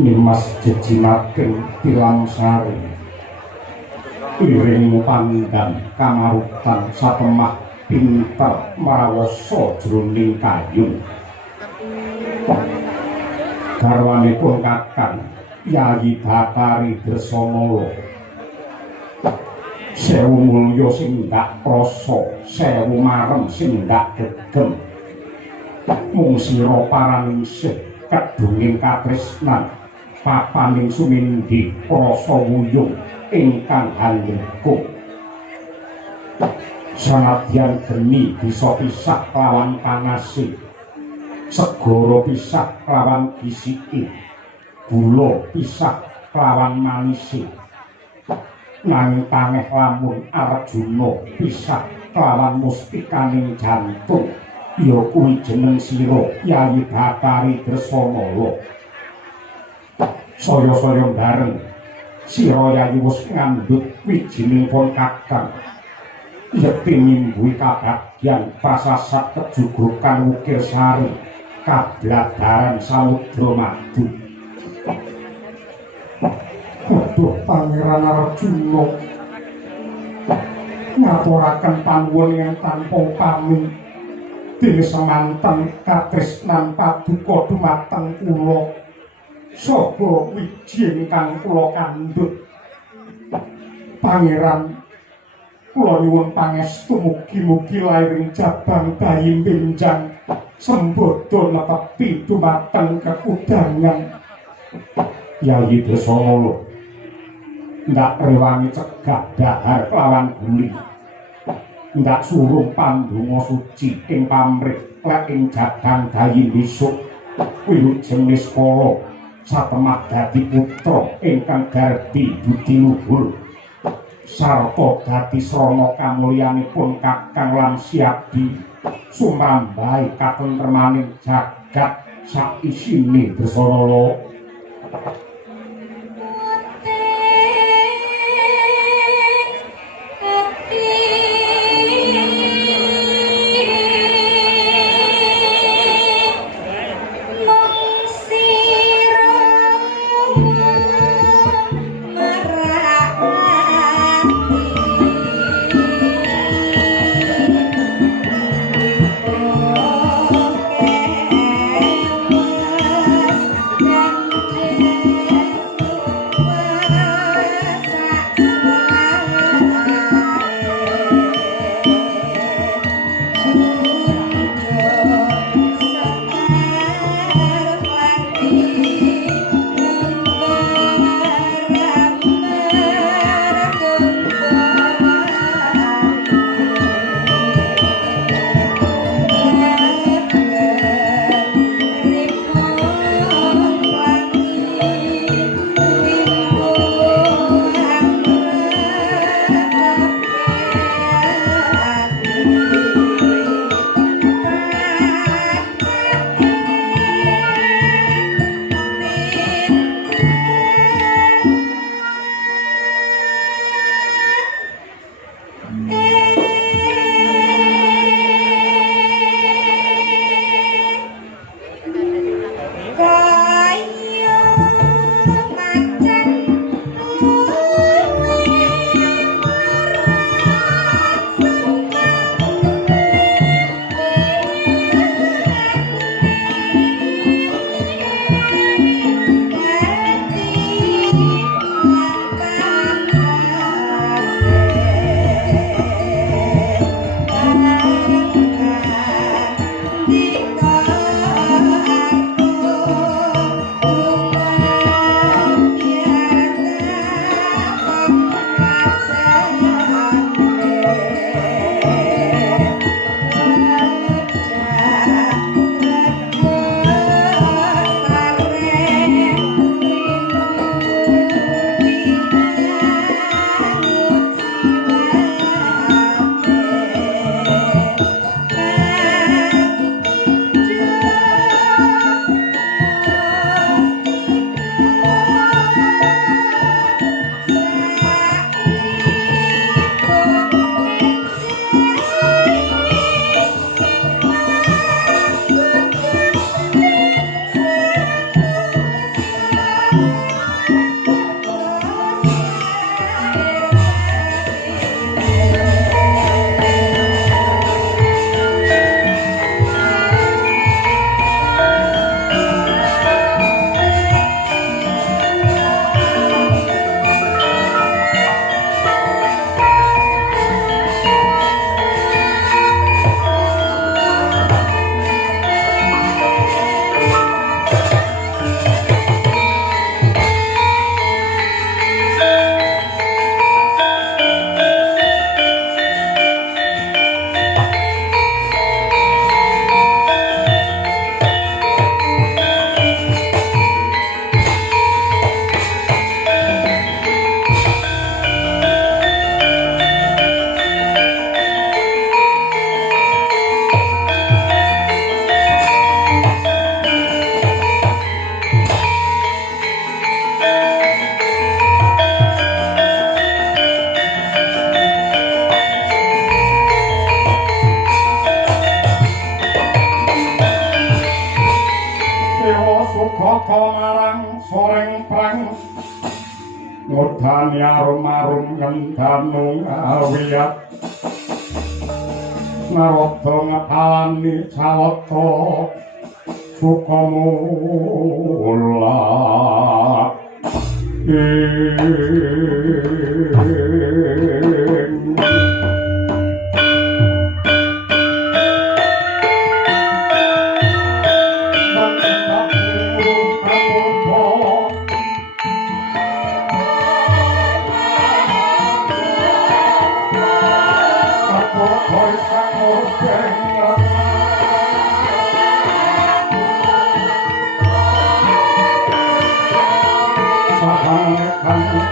Nimas jejimaken tilam sari iring pandang kamarutan satemah pinter marawasa jroning kayung garwanipun Kakang Yayi Bathari Dresamala sewu mulya sing ndak krasa sewu marem sing ndak gegem mung sira paraningsih kedunging katresnan papaning sumindhi rasa wuyung ingkang handheka sanadyan geni bisa pisah lawan panase segara pisah lawan gisike gula pisah lawan manise nanging paneh lamun Arjuna pisah lawan mustikaning jantung ya kuwi jeneng sira Yayi Bathari Dresamala saya-saya bareng sira Yayi wis ngandhut wijinipun Kakang yekti mimbuhi kabagyan prasasat kejugrukan Wukir Sari kabladaran Samudra Madu. Aduh Pangeran Arjuna ngaturaken panuwun ing tanpa pamit dene semanten katresnan paduka dumateng kula saha wiji ingkang kula kandhut. Pangeran kula nyuwun pangestu mugi-mugi lairing jabang bayi benjang sembodo netepi dumateng kekudangan. Yayi Dresamala ndak rewangi cegah dahar lawan guli ndak suruh pandonga suci ing pamrih lek ing jabang bayi besok wilujeng niskala satemah dadi putra ingkang garbi budi luhur sarta dadi srana kamulyanipun Kakang lan Siadi sumrambahi katentremaning jagat saisine Dresanala. marang soreng prang ngudani arum-arum ngendanu ngawiyat narada ngepalani sawata sukamula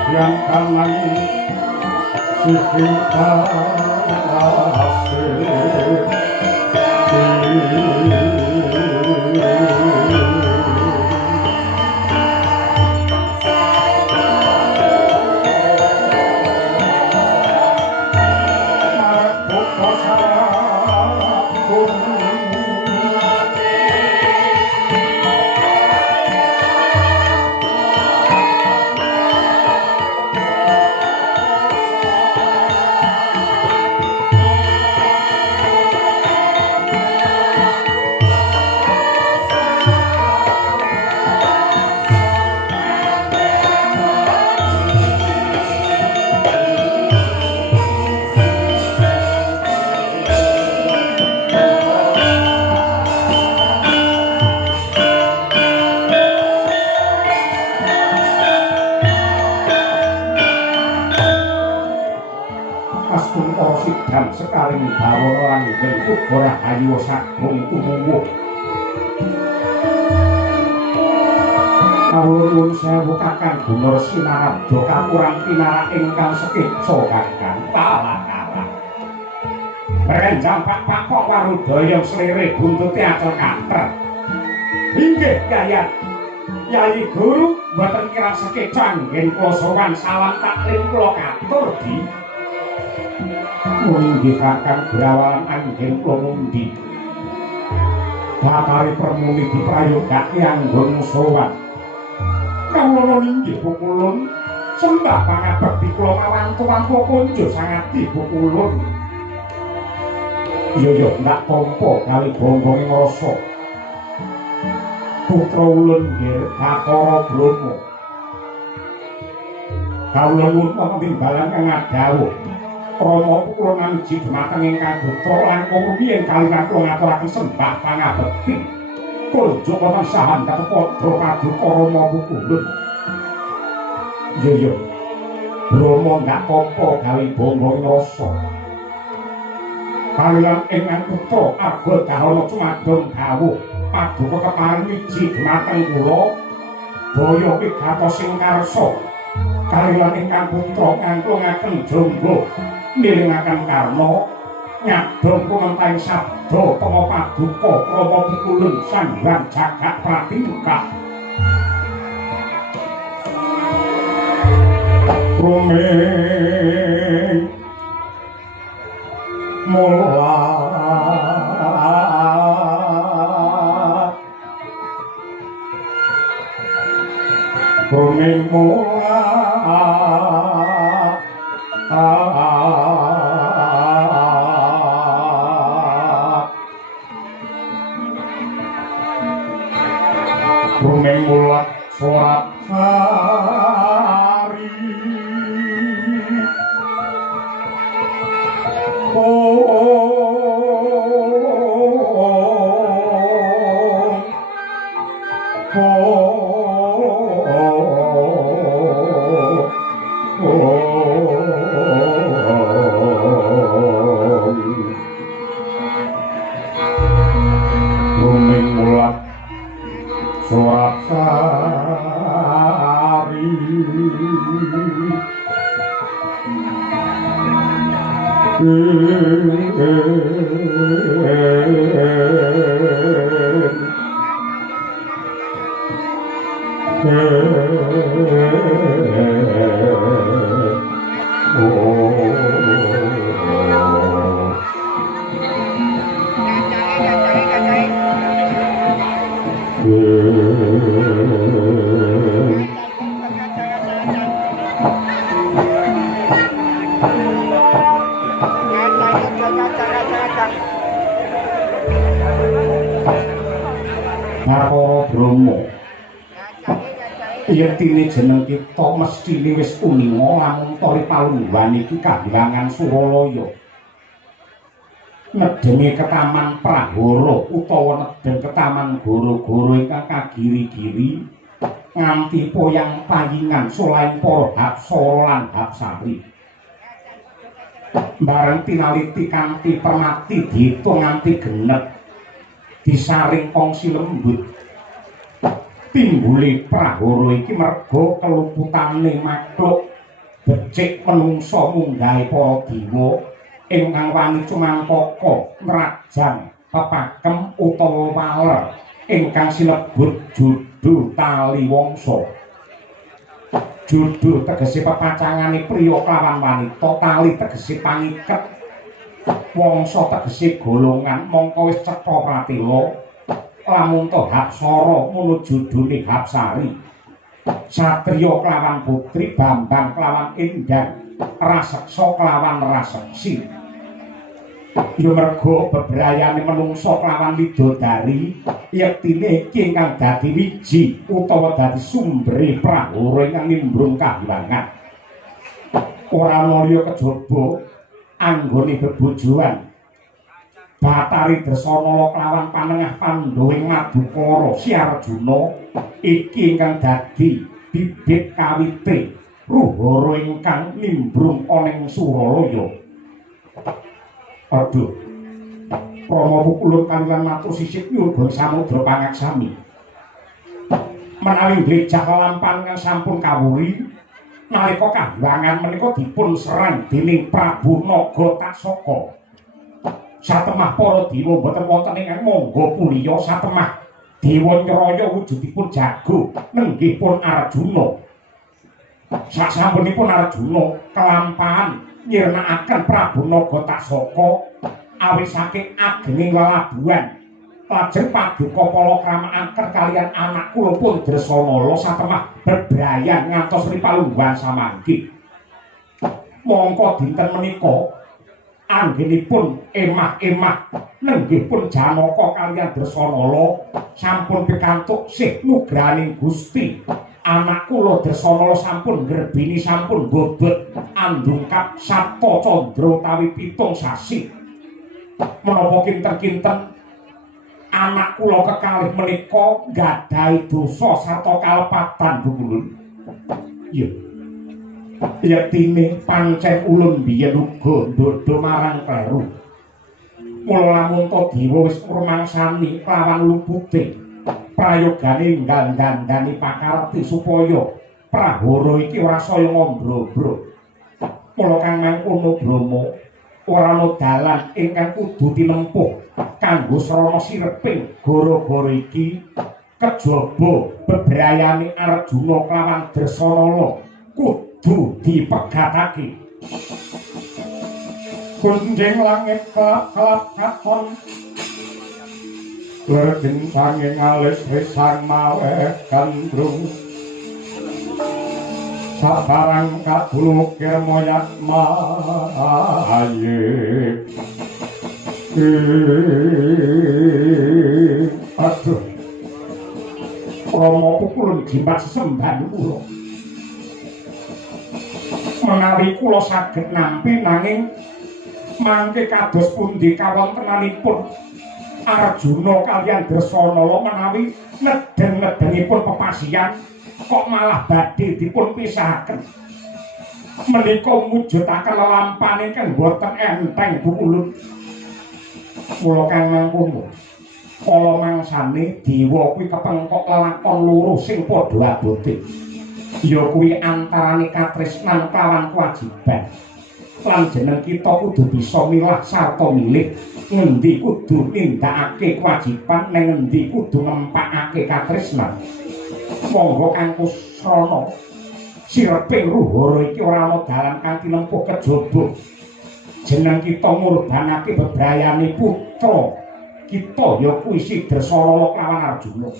yang kanan sisi dan sekaling bawana lan bentuk ora ayu sagung tumuwuh kawulun sewu kakang Gunur Sinarabda kakurang pinarak ingkang sekecca kakang talakala berenjang pak kok warudaya slire buntuti acal kater inggih Yayat Yai Guru mboten kirang sekecca anggen kula sowan salam taklim kula katur di inggih kakang brawalan anggen kula mundi bakari permuni diprayogake anggon sowan kawula inggih pukulun sembah pangabekti kula mawantu-wantu konjo sangati pukulun iya ndak tampa kali bonggonging rasa putra ulun nggih Bathara Brahma kawula nuwun wonten timbalan kang adawuh Rama kula nganuji dumateng ingkang putra langkung rumiyin kaliyan kula ngaturaken sembah pangabekti konjo wonten sahandhap padha paduka Rama pukulun iya Brahma ndak tampa gawe bonggonging rasa kaliyan ingkang putra Arga Dahana cumadon dawuh paduka keparing wiji dumateng kula daya wigatosing karsa kaliyan ingkang putra ngangkungaken jonggo miringaken karna nyadong kumentaing sabda tama paduka Rama pukulun sanghyang jagat pratingkah rumeng mula rumeng mula rumeng mulat surat hari rumeng mulat surat hari oh Yetine jeneng kita mestine wis uninga lamun tori palungguhan iki kahilangan Suralaya. Nedenge ketaman Prahara utawa nedeng ketaman goro-goro ingkang kagiri-giri nganti poyang payingan solaing para hapsara lan hapsari. Bareng tinaliti kanthi permati diitung nganti genep disaring kongsi lembut. Timbule Prahara iki merga keluputane makhluk becik menungsa munggahe para dewa ingkang wani cumampaka nrajang pepakem utawa waler ingkang sinebut judu tali wangsa. Judu tegese pepacangane priya klawan wanita, tali tegese pangiket, wangsa tegese golongan, mongko wis cetha pratela lamun to hapsara menuju dune hapsari. Satriya klawan putri, Bambang klawan Endang, raseksa klawan raseksi. Ya merga bebrayane menungsa klawan widodari, yektine iki ingkang dadi wiji utawa dadi sumbere Prahara ingkang nimbrung kahilangan. Ora ana liya kejaba anggone bebojoan. Batari Dresana klawan panengah Pandhawa ing Madukara Si Arjuna iki ingkang dadi bibit kawite ruhara ingkang nimbrung ana ing Suralaya. Aduh, Rama Pukulun kaliyan matur sisik nyuwun samudra pangaksami. Menawi glejah lampahan kang sampun kawuri nalika kahilangan menika dipun serang dening Prabu Nagatasaka. Satemah para dewa boten wonten ingkang mangga puliya, satemah dewa Nyraya wujudipun jago nenggih pun Arjuna. Sasampunipun Arjuna kelampahan nyirnakaken Prabu Nagatasaka awisake ageng lelabuhan. Lajeng paduka palakramaken kaliyan anak kula pun Dresanala satemah bebrayan ngantos ripalungguhan samangke. Mongko dinten menika anggenipun emah-emah nenggihipun Janaka kaliyan Dresanala sampun pikantuk sih nugraning Gusti. Anak kula Dresanala sampun ngrebini sampun bobot andungkap Sabta Candra utawi 7 sasi. Menapa kinten-kinten anak kula kekalih menika gadhahi dosa sarta kalepatan Pukulun. Iya. Yektine pancen ulun biyen uga ndodho marang kleru. Mula lamun to dewa wis ngrumangsani lawan lupute prayogane nggandani pakarti supaya Prahara iki ora saya ngombro-bro. Mula kang mangkono Brama ora ana dalan ingkang kudu tinempuh kanggo srana sireping gara-gara iki kejaba bebrayane Arjuna klawan Dresanala kudu dipegatake. Kunjing langit kelap katon lergen sanging alis risang mawe gandrung sabarang kadulukir moyat maye. Aduh, Rama Pukulun jimat sesembahan kula. Menawi kula saged nampi nanging mangke kados pundi kawontenanipun Arjuna kaliyan Dresanala menawi nedeng-nedengipun pepasihan kok malah badhe dipun pisahaken. Menika mujudaken lelampahan ingkang boten enteng Pukulun. Mula kang mangkono kala mangsane dewa kuwi kepengkok lelakon loro sing padha abote. Ya kuwi antarane katresnan kelawan kewajiban. Lan jeneng kita kudu bisa milah sarta milih ngendi kudu nindakake kewajiban nang ngendi kudu ngempakake katresnan. Monggo kang kusrana sireping ruhara iki ora ana dalan kang tinempuh kejaba. Jeneng kita ngurbanake bebrayane putra kita ya kuwi si Dresanala lawan Arjuna.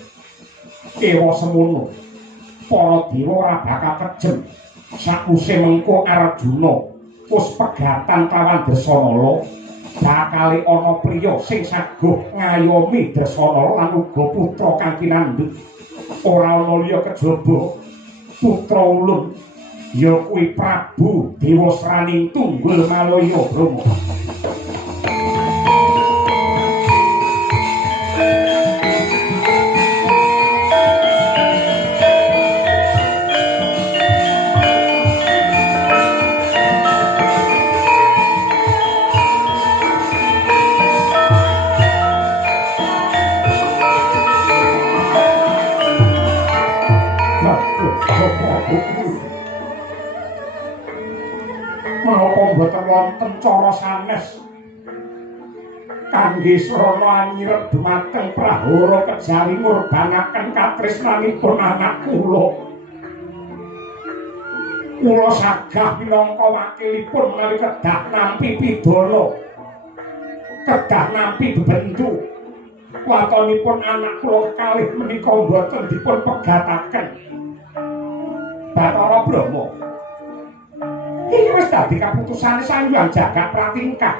Ewa semono para dewa ora bakal kejem sakuse mengko Arjuna wis pegatan kawan Dresanala bakale ana priya sing saguh ngayomi Dresanala lan uga putra kang kinandhut. ora ana liya kejaba putra ulun ya kuwi Prabu Dewasraning Tunggul Malaya Brama. Menapa boten wonten cara sanes kangge srana anyirep dumateng prahara kejawi ngurbanaken katresnanipun anak kula. Kula sagah minangka wakilipun menawi kedah nampi pidana, kedah nampi bebendu. Watonipun anak kula kalih menika boten dipun pegataken. Bathara Brahma. Iki wis dadi kaputusane Sanghyang Jagat Pratingkah.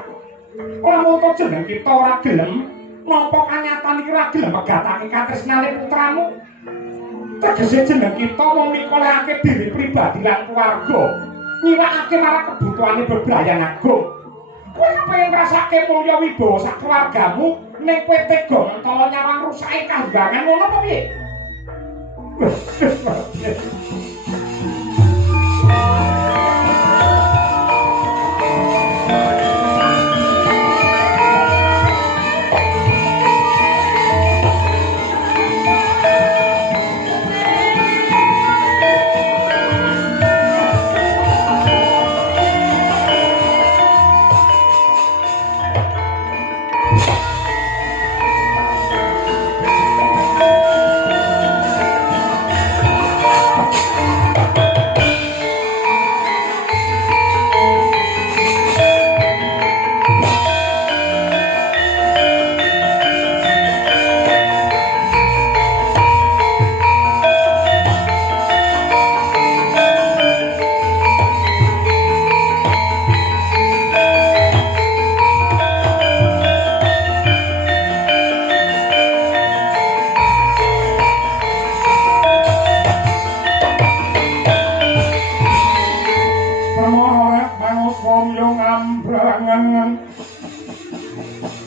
Lamun to jeneng kita ora gelem, napa kanyatan iki ora gelem megatake katresnane putramu? Tegese jeneng kita mung mikolehake diri pribadi lan keluarga, nyiwakake marang kebutuhane bebrayan agung. Kowe kepengin ngrasake mulya wibawa sak keluargamu, ning kowe tega mentolo nyawang rusake kahyangan ngono apa piye?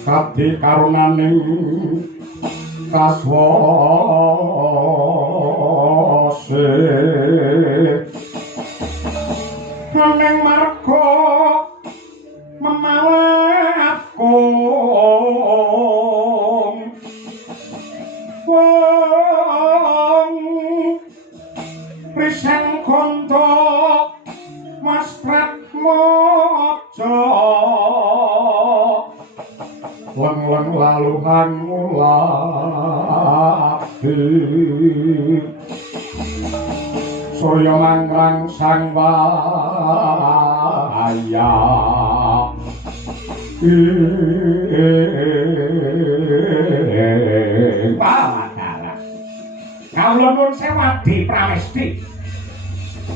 Kabeh karunaning kaswase nang marga memawakung wong prisang konto Mas Pratmojo wong laluhan mulati Surya mangkrang sang waya Pawadara kawula nuwun sewadi pramesti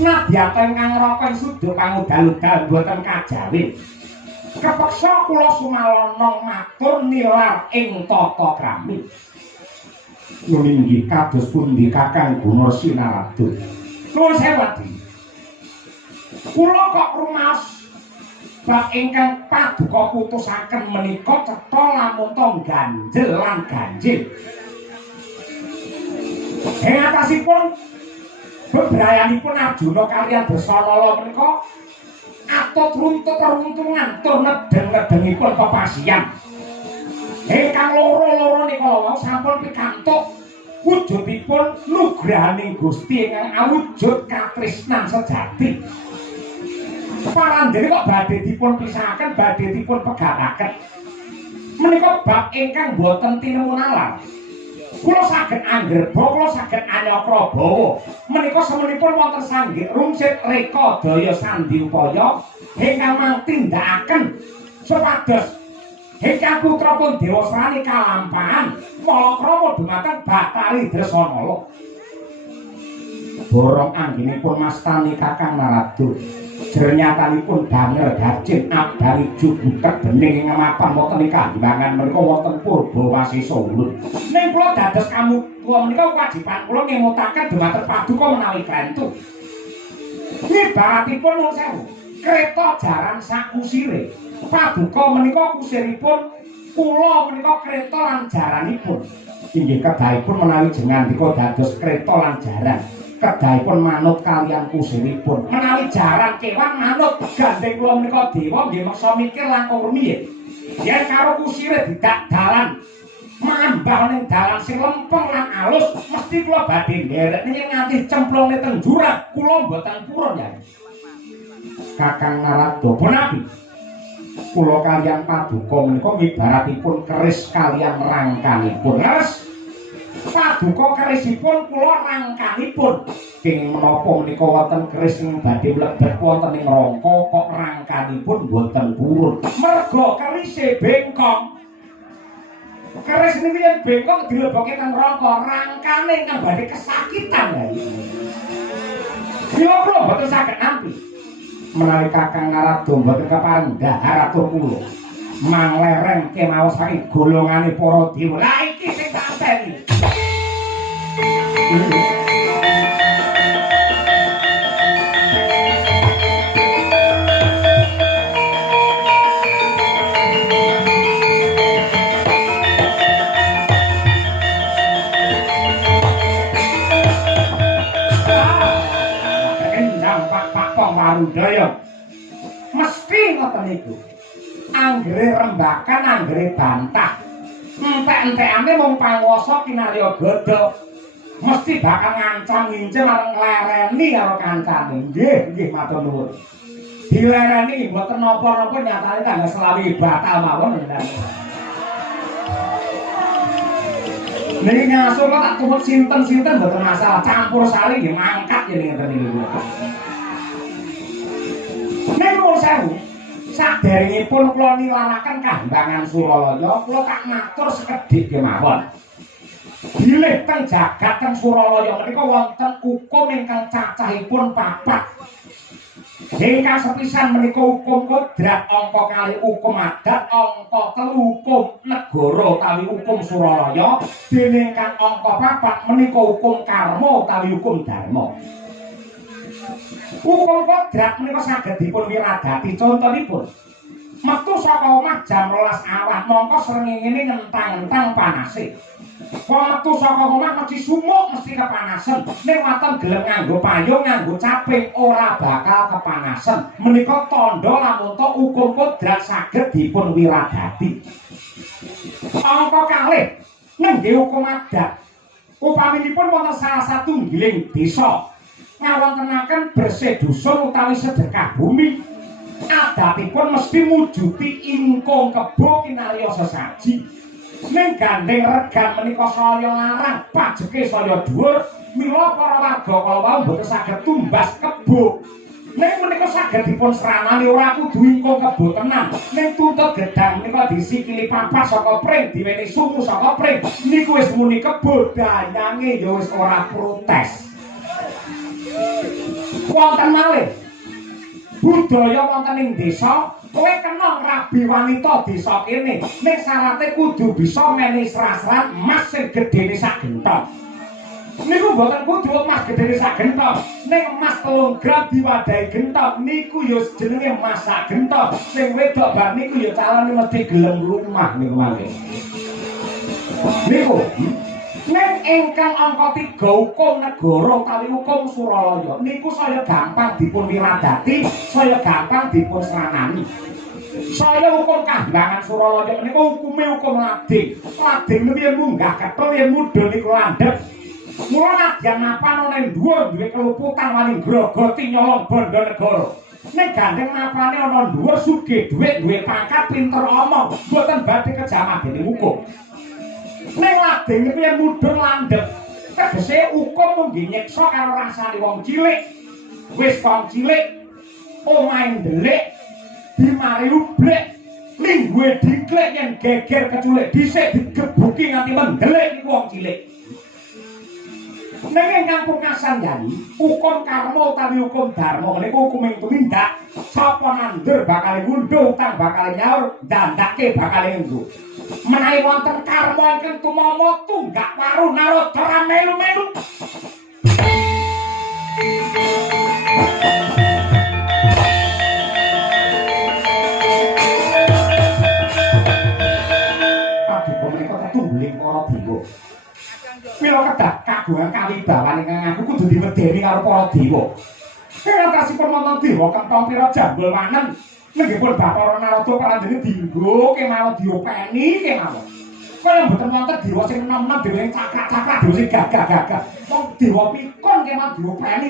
nadyaten kang raka suda pangudal-udal boten kajawin kepeksa kula sumalana matur nilar ing tata krami. Nuninggih kados pundi Kakang Gunarsina Ratu. Nuwun sewadi. Kula kok rumaos bab ingkang paduka putusaken menika cetha lamun to ganjel lan ganjil. Ing atasipun bebrayanipun Arjuna kaliyan Dasanala menika atut runtut-runtungan tur nedeng-nedengipun pepasihan. Ingkang loro-loro nika wau sampun pikantuk wujudipun nugrahaning Gusti ingkang awujud katresnan sejati. Parandene kok badhe dipun pisahaken, badhe dipun pegataken. Menika bab ingkang boten tinemu nalar. Kula saged anggerba, kula saged anyakra bawa. Menika semenipun wonten sanggih rungsit reka daya sandi upaya ingkang mangtindakaken supados ingkang putrapun Dewasrani kalampahan malakrama dumateng Bathari Dresanala. Borong anggenipun mastani Kakang Naradu. Jernyatanipun danger dajin abdari jubutek bening ing mapan wonten ing kahyangan menika wonten Purba Wasisa Ulun. Ning kula dados Kula menika kewajiban kula ngemutaken dhumateng paduka menawi klentu. Ngibaratipun nuwun sewu, kreta jaran sak kusire. Paduka menika kusiripun, kula menika kreta lan jaranipun. Inggih kedahipun menawi jenengan dika dados kreta lan jaran. Kedahipun manut kaliyan kusiripun. Menawi jaran kewan manut gandeng kula menika dewa nggih meksa mikir langkung rumiyin. Yen karo kusire didak dalan mambah ning dalan sing lempeng lan alus mesti kula badhe nderek ning nganti cemplunge teng jurang kula mboten purun ya. Kakang Narada punapi kula kaliyan paduka menika ibaratipun keris kaliyan rangkanipun. Leres paduka kerisipun kula rangkanipun. Kenging menapa menika wonten keris sing badhe mlebet wonten ing rangka kok rangkanipun mboten purun. Merga kerise bengkong. Keris niki yen bengkong dilebokke teng rangka, rangkane ingkang badhe kesakitan ya. Kula mboten saged nampi. Menawi Kakang Narada mboten kepareng dhahar atur kula. Manglereng kemaos saking golongane para dewa. Lah iki sing tak ateni. Marundaya mesti ngoten niku. Anggere rembakan, anggere bantah. Entek-entekane mung panguwasa kinarya godha. Mesti bakal ngancam ngincim areng nglereni karo kancane. Nggih matur nuwun. Dilereni mboten napa-napa nyatane tanggal selawi batal mawon. Niki ngasuh kok tak tuwet sinten-sinten mboten masalah, campur sari nggih mangkat yen ngeten niku. Nek nuwun sewu, saderengipun kula nilaraken kahembangan Suralaya, kula tak matur sekedhik kemawon. Bilih teng jagat teng Suralaya menika wonten hukum ingkang cacahipun 4. Ingkang sepisan menika hukum kodrat angka kali hukum adat, angka 3 hukum negara utawi hukum Suralaya, dene ingkang angka 4 menika hukum karma utawi hukum dharma. Hukum kodrat menika saged dipun wiradati contonipun. Metu saka omah jam 12 awah mongko srengenge ngentang-entang panase. Wong metu saka omah mesti sumuk mesti kepanasen. Ning waton gelem nganggo payung nganggo caping ora bakal kepanasen. Menika tandha lamun to hukum kodrat saged dipun wiradati. Angka kalih nggih hukum adat. Upaminipun wonten salah satunggiling desa ngawontenaken bersih dusun utawi sedekah bumi, adatipun mesti mujuti ingkung kebo kinarya sesaji. Ning gandeng regan menika saya larang, pajeke saya dhuwur, mila para warga kala wau boten saged tumbas kebo. Ning menika saged dipun sranani ora kudu ingkung kebo tenan. Ning tuntut gedang menika disikili papas saka pring, diweni sumu saka pring. Niku wis muni kebo, dayange ya wis ora protes. Wonten malih budaya wonten ing desa, kowe kena ngrabi wanita desa kene. Ning syarate kudu bisa menehi sras-sras emas sing gedene sak genthong. Niku mboten kudu emas gedene sak genthong. Ning emas 3 gram diwadahi genthong niku ya jenenge emas sak genthong. Sing wedok bar niku ya calone mesti gelem rumah niku mangke. Niku ning ingkang angka 3 hukum negara utawi hukum Suralaya niku saya gampang dipun wiradati, saya gampang dipun sranani. Saya hukum kahembangan Suralaya menika hukume hukum lading. Lading niku yen munggah ketel yen mudhun niku landhep. Mula nadyan napan ana ing dhuwur duwe keluputan wani grogoti nyolong bondo negara. Nek gandeng napane ana dhuwur sugih dhuwit duwe pangkat pinter omong, mboten badhe kejamah dening hukum. Ning lading niku yen mudhun landhep, tegese hukum mung nyiksa karo rasane wong cilik. Wis wong cilik omahe ndelik dimari ublek, lingguhe diklek yen geger keculik dhisik digebuki nganti mendelik niku wong cilik. Ning ingkang pungkasan yani, hukum karma utawi hukum dharma menika hukum ing tumindak sapa nandur bakal ngundhuh utang bakal nyaur dandake bakal nggo. Menawi wonten karma ingkang tumama tunggak waru narada melu-melu. Aduh menika tetungguling para dewa. Mila kedah kagungan kawibawan ingkang aku kudu diwedeni karo para dewa. Keratasipun wonten dewa kentong pira jambul wanen nenggipun Bathara Narada paranjene dienggo kemawon diopeni kemawon. Kaya mboten wonten dewa sing enom-enom dewa sing cakak-cakak dewa sing gagah-gagah. Wong dewa pikun kemawon diopeni.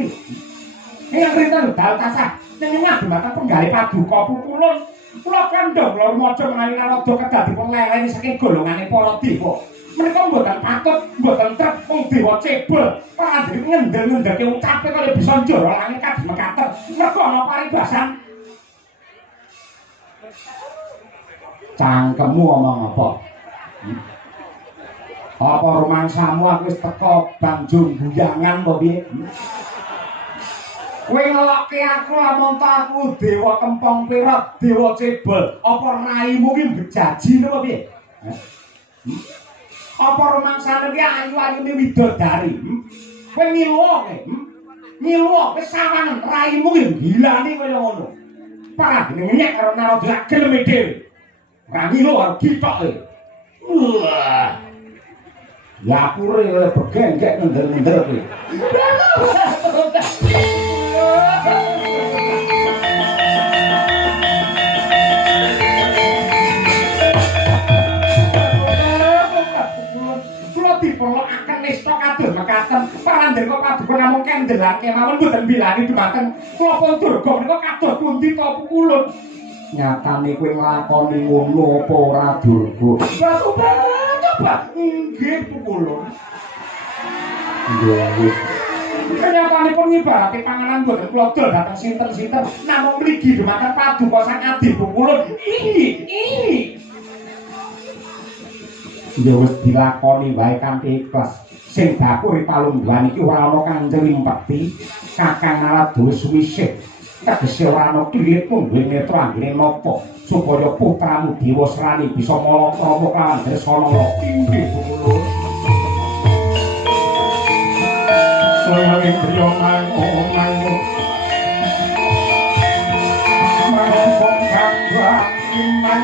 Ingkang rinten dal tasah nyenengah dumateng penggalih paduka pukulun. Kula kandhang kula rumaja menawi Narada kedah dipun leleni saking golongane para dewa. Menika mboten patut, mboten trep wong dewa cebul. Paranjene ngendel-ngendelke ucape kaya bisa njara langit kadhe mekaten. Mergo ana paribasan. Cangkemmu omong apa? Apa rumangsamu aku wis teko Banjung Buyangan apa piye? Kowe ngelokke aku lamun aku dewa kempong pira, dewa cebul, apa raimu ki bejaji napa piye? Apa rumangsane ki ayu-ayune widodari? Kowe ngiluke? Ngiluke wis sawangen raimu ki gilani kaya ngono. Parane nyek karo Narada gelem dhewe. Ora ngilu karo kitoke. Wah. Ya pure oleh begengek ngendel-ngendel kuwi. Diperlokaken nista kados mekaten parandene kok paduka namung kendelan kemawon mboten bilani dumateng kula pun durga menika kados pundi ta pukulun nyatane kowe nglakoni ngono apa ora durga coba nggih pukulun nggih kenyatanipun ngibarake panganan mboten kula dol dhateng sinten-sinten namung mligi dumateng paduka sang adi pukulun ini ya wis dilakoni wae kanthi ikhlas. Sing dapur palungguhan iki ora ana kang njerimpeti, Kakang Narada wis suwisih. Tegese ora ana klirit mung duwe netra anggene napa supaya putramu Dewa Srani bisa malakrama kelawan Dresana inggih Pungulun. Selawe priya mangung mangung kang iman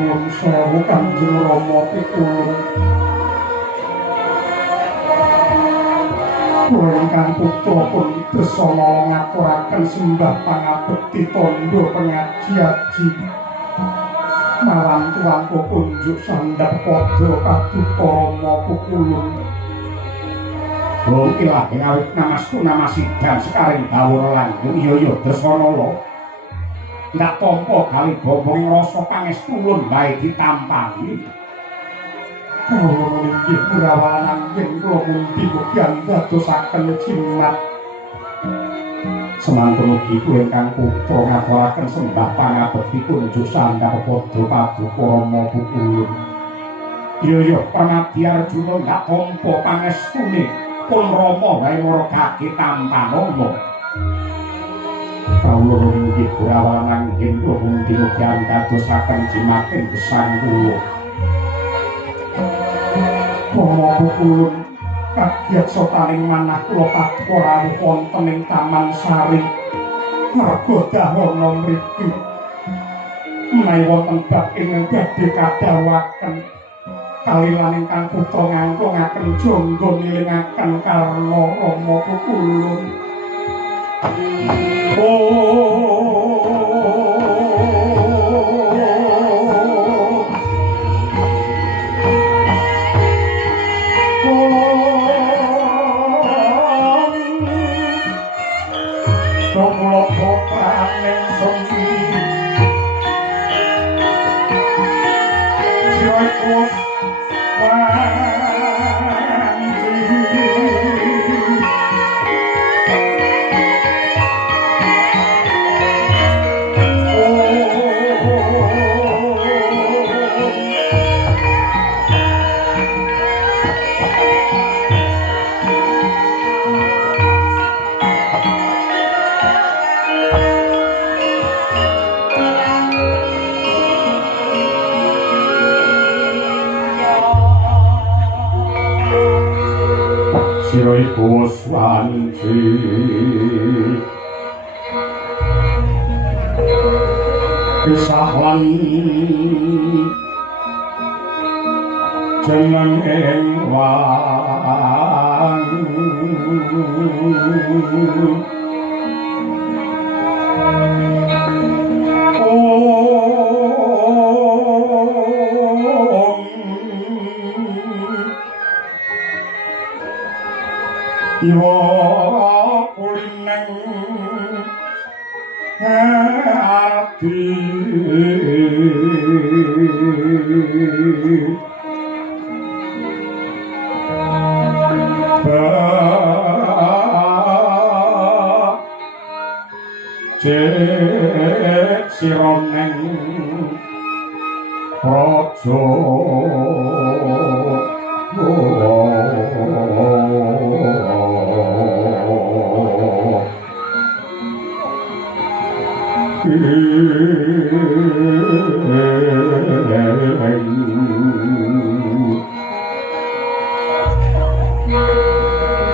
Nuwun sewu Kanjeng Rama pitulung. Kula ingkang putra pun desana ngaturaken simbah pangabekti tandha pengaji-aji. Marang tuan kunjuk sandhap padha kaduka Rama pukulung. Oh ilah ngawit namastu namasidan sekaring bawur langgeng iya Dresanala. Ndak tampa kali bombong rasa pangestulun bae ditampangi. Kula inggih Purawalan yen kula mundi mugian dadosaken jimat. Semantun ugi kula ingkang putra ngaturaken sembah pangabekti kunjuk sandhap padha paduka Rama pukulun. Iya Panadi Arjuna ndak tampa pangestune pun Rama wae margake tampanama. Kawula inggih Purawalan yen kula mundi mugian dadosaken jimating gesang kula. Rama pukulun kagiat sotaning manah kula paduka rawuh wonten ing Taman Sari. Marga dahana mriki menawi wonten bab ingkang badhe kadhawaken kalilan ingkang putra ngangkungaken jangga nilingaken karna Rama pukulun. Sira iku wanci kisah lan jeneng ing wang Iwa kulineng arti cek sironeng rojo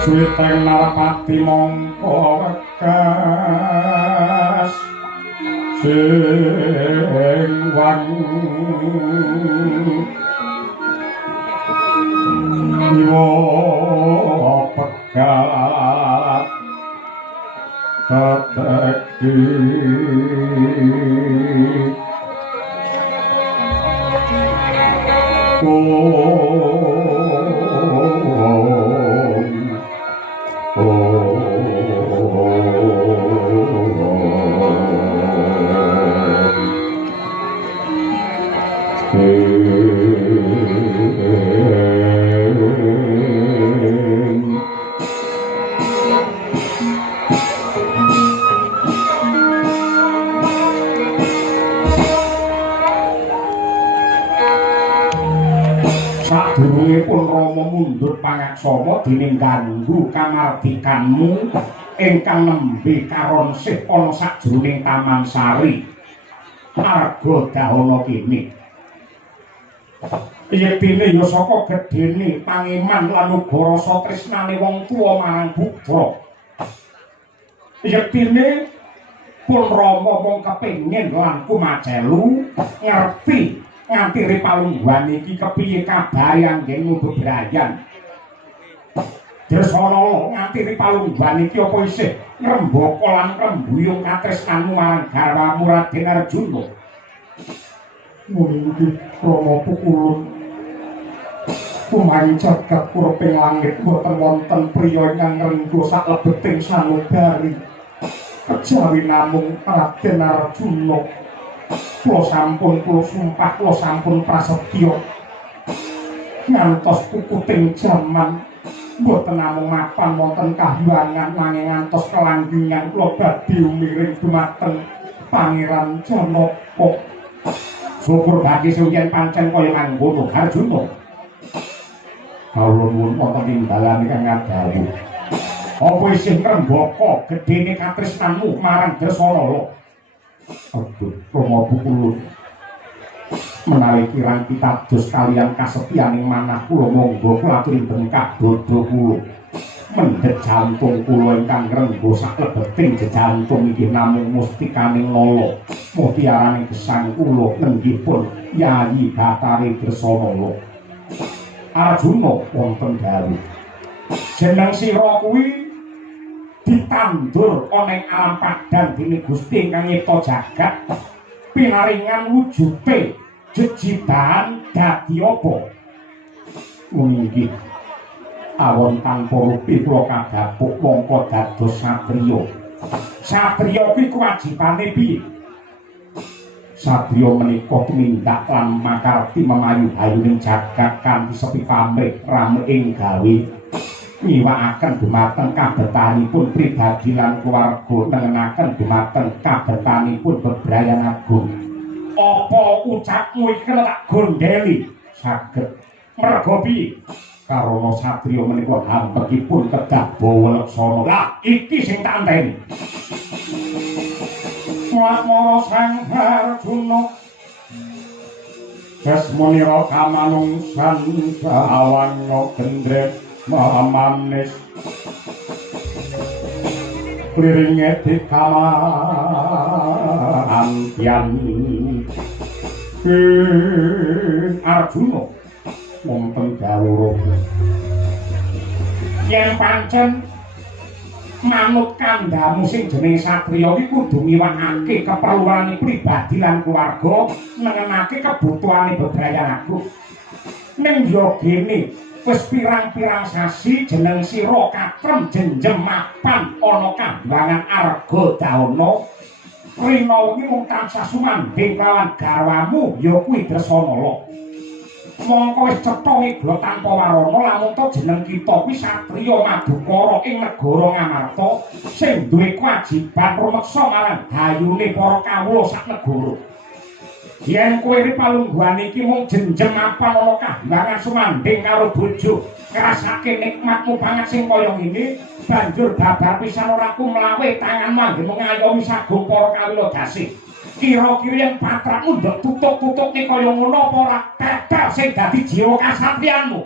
Suwiteng Narpati mongko wekas sing wangi iwa pekat teteki Sadurungipun Rama mundhut pangaksama dening ganggu kamardikanmu ingkang nembe karonsih ana sajroning Taman Sari Argadahana kene. Yektine ya saka gedhene pangeman lan uga rasa tresnane wong tuwa marang putra. Yektine pun Rama mung kepengin lan kumajelu ngerti nganti ripalungguhan iki kepiye kabare anggengmu bebrayan. Dresana nganti ripalungguhan iki apa isih ngrembaka lan ngrembuyung katresnanmu marang garwamu Raden Arjuna. Mungkin Rama Pukulun kumawi jagat kurping langit boten wonten priya ingkang ngrengga saklebeting sanubari kejawi namung Raden Arjuna. Kula sampun kula sumpah kula sampun prasetya ngantos pukuting jaman boten namung mapan wonten kahyangan nanging ngantos kelanggingan kula badhe umiring dumateng Pangeran Janaka. Syukur bagi suyen pancen kaya mangkono Arjuna. Kawula nuwun wonten ing dalan ingkang ngadawu. Apa isih ngrembaka gedhene katresnanmu marang Dresana? Aduh, Rama Pukulun. Menawi kirang pitados kaliyan kasetyaning manah kula monggo kula aturi bengkak dodo kula. Mendhet jantung kula ingkang ngrengga saklebeting jejantung inggih namung mustikaning nala. Mutiaraning gesang kula nenggipun Yayi Bathari Dresana. Arjuna wonten dawuh. Jeneng sira kuwi ditandur ana ing alam padang dening Gusti ingkang nyipta jagat. Pinaringan wujute jejibahan dadi apa? Nggih. Awon tanpa rupi kula kadhapuk mongko dados satriya. Satriya kuwi kewajibane piye? Satriya menika tumindak lan makarti memayu hayuning jagat kanthi sepi pamrih rameing gawe niwakaken dumateng kabetanipun pribadi lan keluarga nengenaken dumateng kabetanipun bebrayan agung. Apa ucapmu iki tak gondeli saged merga piye? Karana satriya menika hampekipun kedah bawa leksana. Lah iki sing tak anteni. Swamara Sang Arjuna Dasmunira kamanungsan sawanya gendret manis kliringe dikamantian Arjuna wonten gawuh yen pancen manut kandhamu sing jeneng satriya iki kudu miwakake keperluane pribadi lan keluarga nengenake kebutuhane bebrayan agung. Ning yo gene wis pirang-pirang sasi jeneng sira katrem jenjem mapan ana Kambangan Argadahana. Rina iki mung tansah sumandhing kelawan garwamu ya kuwi Dresana. Mongko wis cetha ngeglo tanpa warana lamun to jeneng kita kuwi satriya madukara ing negara Ngamarta sing duwe kewajiban rumeksa marang hayune para kawula sak negara. Yen kowe ripalungguhan iki mung jenjem mapan ana Kambangan sumandhing karo bojo ngrasake nikmatmu banget sing kaya ngene banjur babar pisan ora kumlawe tanganmu anggene ngayomi sagung para kawula dasih. Kira-kira yang patrakmu ndek tutuk-tutuk nih kaya ngono apa ora tetel sing dadi jiwa kasatriyanmu.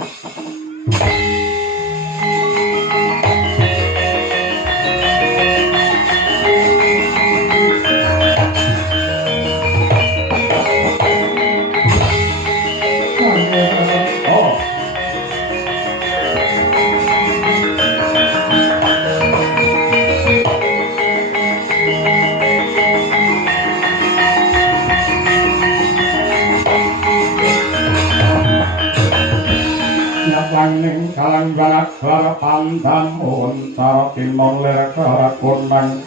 palangganak lara pandam untar timong ler konang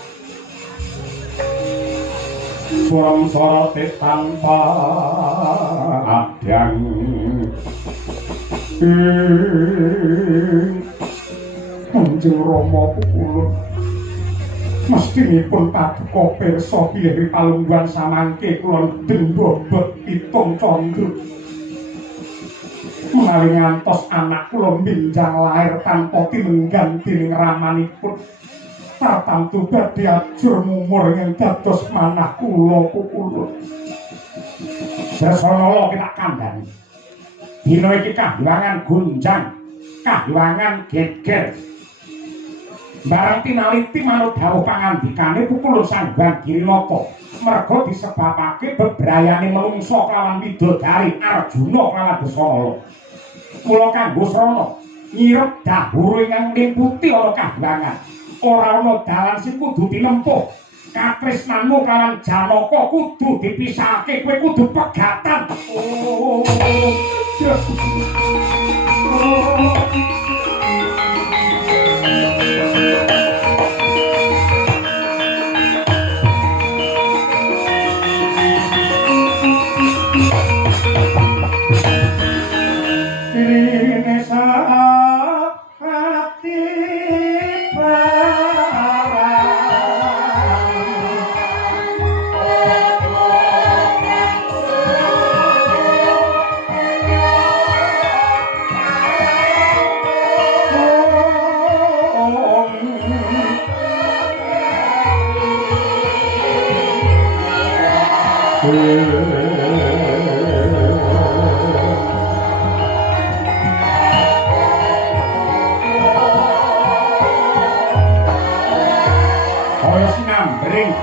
suram soroti tanpa adang Kanjeng Rama pukulun mestinipun paduka pirsa bilih palungguhan samangke kula dendobot pitung candra menawi ngantos anak kula minjang lair tanpa tinenggan dening ramanipun tartamtu badhe ajur mumur ing dados manah kula pukulun Jasanala kita kandhani dina iki kahyangan gunjang kahyangan geger barang tinaliti manut dawuh pangandikane pukulun Sanghyang Girinata merga disebabake bebrayane menungsa kalawan widodari Arjuna kalawan Dasanala mula kanggo srana nyirep dahuru ingkang ngliputi ana kahyangan ora ana dalan sing kudu tinempuh katresnanmu kalawan Janaka kudu dipisahake kowe kudu pegatan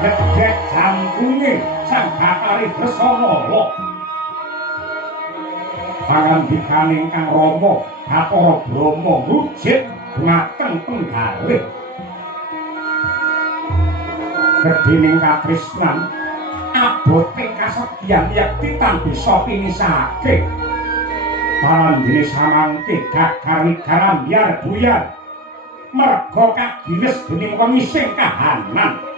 gedhek jantunge sang Bathari Dasanala pangandikane ingkang Rama Bathara Brahma wujud dhumateng penggalih gedhening katresnan aboting kasedhiyan yakti tan bisa pinisahake palandene samangke gagari garambyar buyar merga kagines dening wengi sing kahanan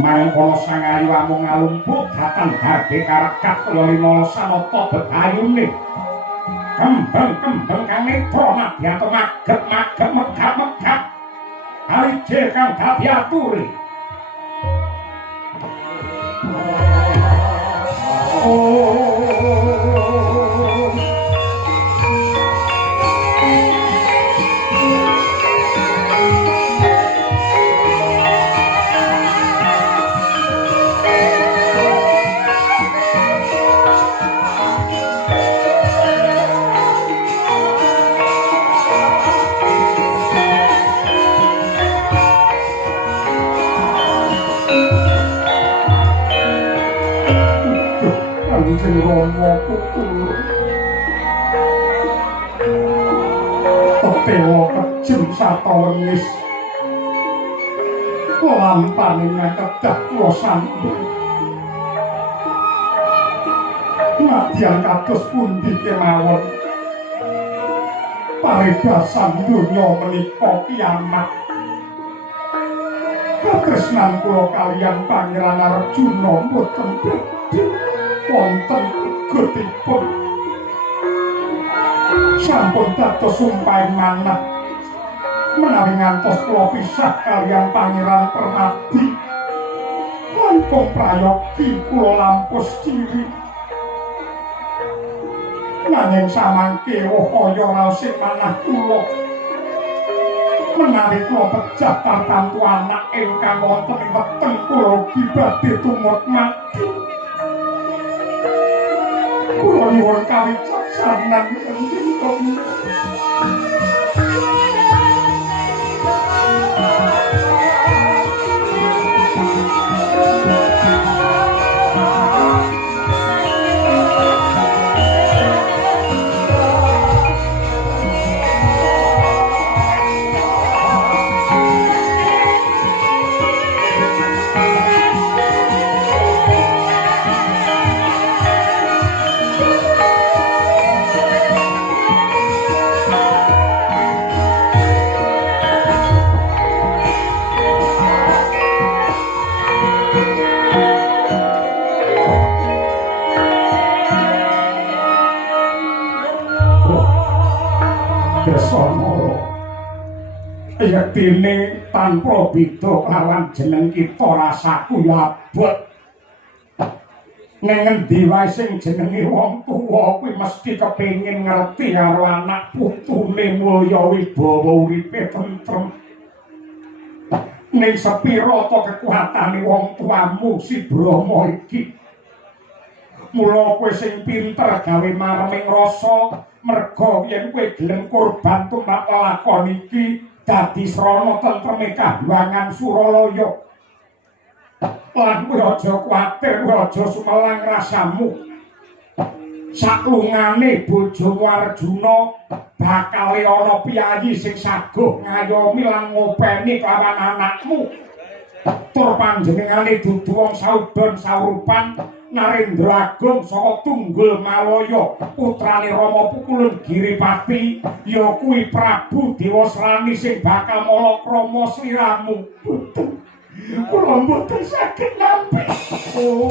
mangkono sang ayu amung ngalumpuh dhateng garde karekat lelina sanata bebayune kembang-kembang kang netra nadyanto maget-maget megap-megap alijir kang dadi aturi Kanjeng Rama pukulun tetewa kejem satawengis lampane kedah kula sambung nadyan kados pundi kemawon paribasan donya menika kiamat katresnan kula kaliyan Pangeran Arjuna mboten bedhe wonten getipun sampun dados sumpahe manah menawi ngantos kula pisah kaliyan Pangeran Permati langkung prayogi kula lampus ciri nanging samangke kaya raosing manah kula menawi kula pejah tartamtu anak ingkang wonten ing weteng kula badhe tumut mati kula nyuwun kawicaksanan Kanjeng Rama Yektine tanpa beda lawan jeneng kita rasaku ya abot. Ning ngendi wae sing jenenge wong tuwa kuwi mesti kepengin ngerti karo anak putune mulya wibawa uripe tentrem. Ning sepira ta kekuatane wong tuamu si Brahma iki. Mula kowe sing pinter gawe mareming rasa merga yen kowe gelem kurban tumrap lakon iki dadi srana tentreme kahyangan Suralaya. Lan kowe aja kuwatir, aja sumelang rasamu. Saklungane bojomu Arjuna bakal ana piyayi sing saguh ngayomi lan ngopeni kelawan anakmu. Tur panjenengane dudu wong saudon saurupan Narendra Agung saka Tunggul Malaya, putrane Rama Pukulun Giripati, ya kuwi Prabu Dewasrani sing bakal malakrama sliramu. Kula mboten saged nampi. Oh.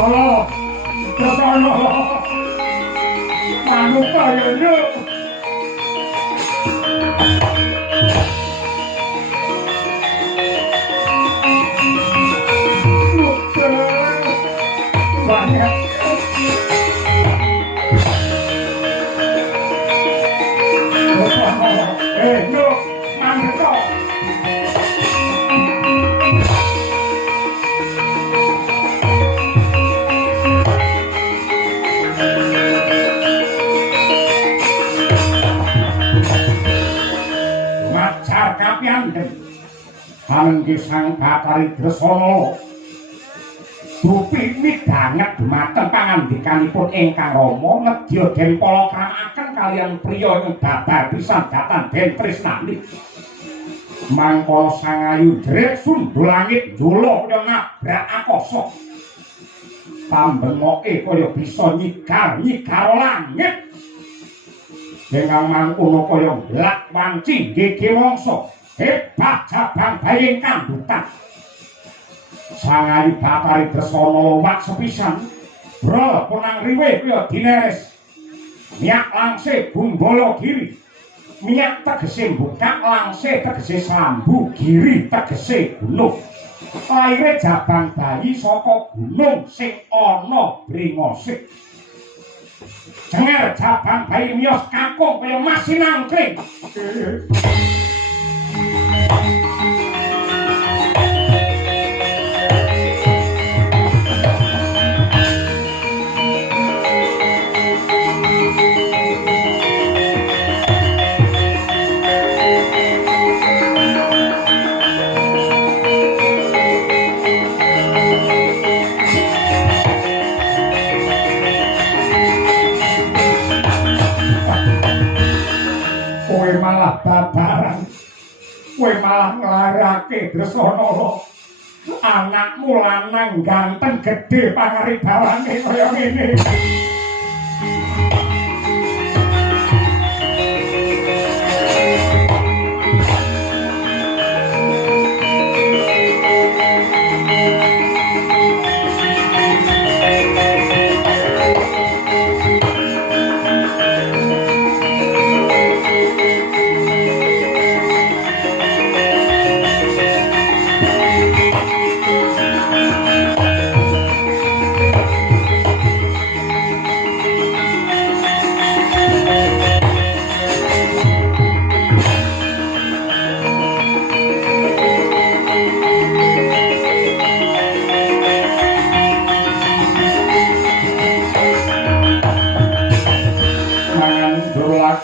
Halo. Dasana. Manut kaya nyuk. Banyak. Nyuk, manut. Hanengge Sang Batari Dresana dupi midhanget dumateng pangandikanipun ingkang Rama nedya den palakramaken kaliyan priya ing babar pisan datan den tresnani. Mangkala Sang Ayu Drik sundul langit njula kaya nabrak akasa. Pambengoke kaya bisa nyigar langit. Dengan mangkono kaya blak wanci gege mangsa. Hebat Jabang Bayi Kandutan. Sang Ayu Batari Dresana lowak sepisan bro punang riwe kaya dineres. Miyak langse Gumbala Giri. Miyak tegese bukak langse tegese Sambu Giri tegese gunung. Laire Jabang Bayi saka gunung sing ana bringosik. Cenger Jabang Bayi miyos kakung kaya masinangkring. Kowe malah babaran. Kowe malah nglarake Dresana. Anakmu lanang ganteng gedhe pangaribawane kaya ngene.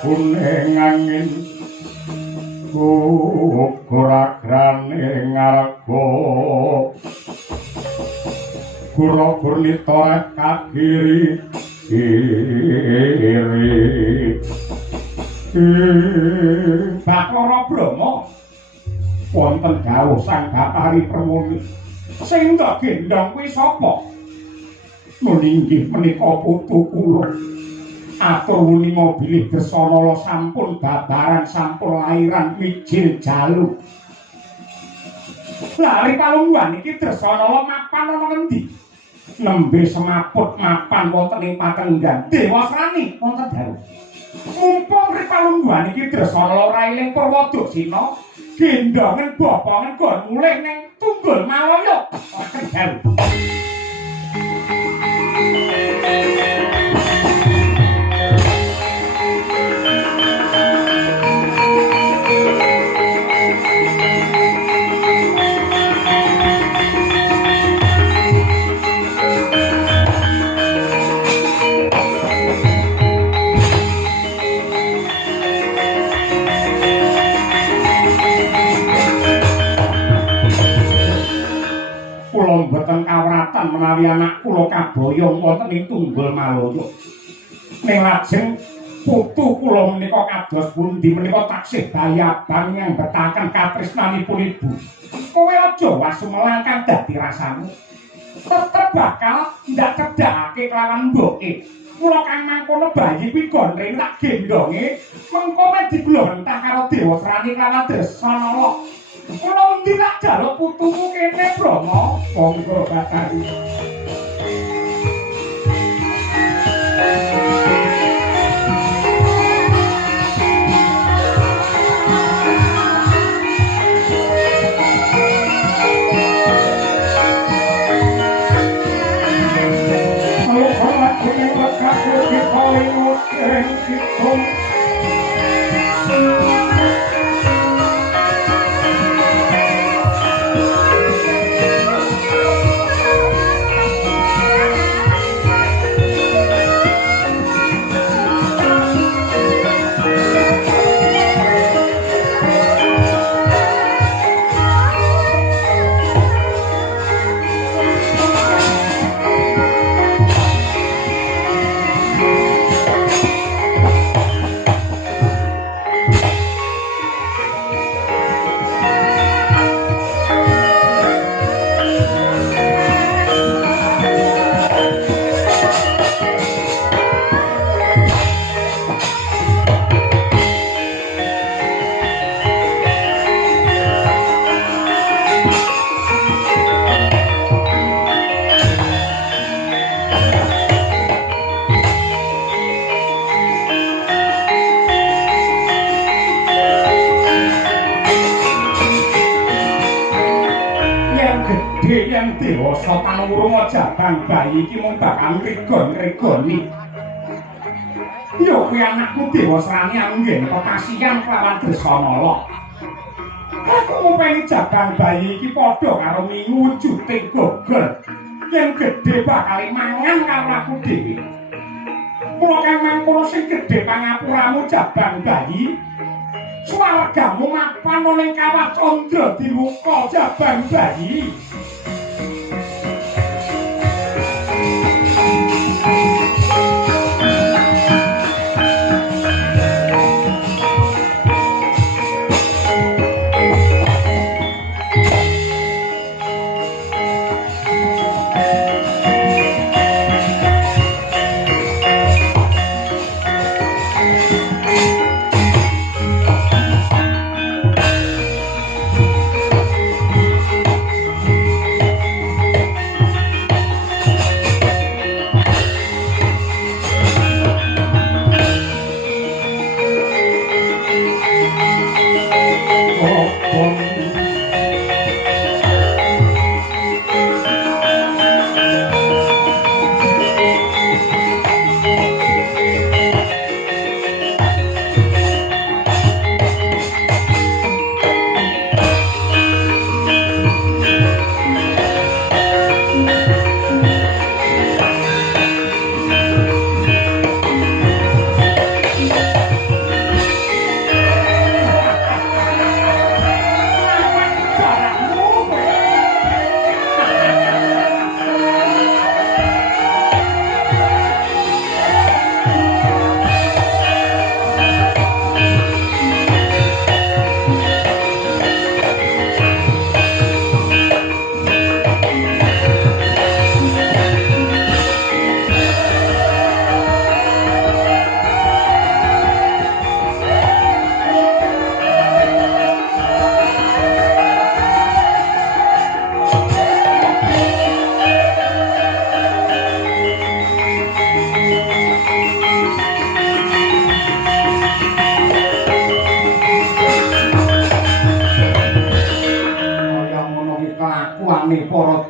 Kuning angin kuragrane ngarga kura gurnita kagiri kiri Bathara Brahma wonten dawuh Sang Batari Permuni sing tak gendong kuwi sapa meninggih menika putu kula. Atur wuninga bilih Dresana sampun babaran sampun lairan mijil jalu. Lari palungguhan iki Dresana mapan ana ngendi? Nembe semaput mapan wonten ing Patenggan. Dewasrani wonten dawuh. Mumpung ripalungguhan iki Dresana ora eling Purwadasina, gendongen bopongen gon mulih ning Tunggul Malaya. Kendal. Kula mboten kawratan menawi anak kula kaboyong wonten ing Tunggul Malaya. Ning lajeng putu kula menika kados pundi menika taksih bayabang yang betaken katresnanipun ibu. Kowe aja wasumelangkang dadi rasamu. Tetep bakal ndak cedhakake kelawan mboke. Mula kang mangkono bayi kuwi gonre tak gendonge mengko diglo entah karo Dewa Srani kelawan Dresana. Kula endi tak jaluk putumu kene Brama? Monggo Batari. Yang dewasa tanurung jabang bayi iki mung bakal rigon-rigoni. Yo kuwi anakku Dewa Srani anggen kok kasihan kelawan Dresana. Aku ngopeni jabang bayi iki padha karo mingu wujute gogol. Yen gedhe bakal mangan karo aku dhewe. Mula kang mangkono sing gedhe pangapuramu jabang bayi. Swargamu mapan ning kawah Candra dimuka jabang bayi. pengakuane para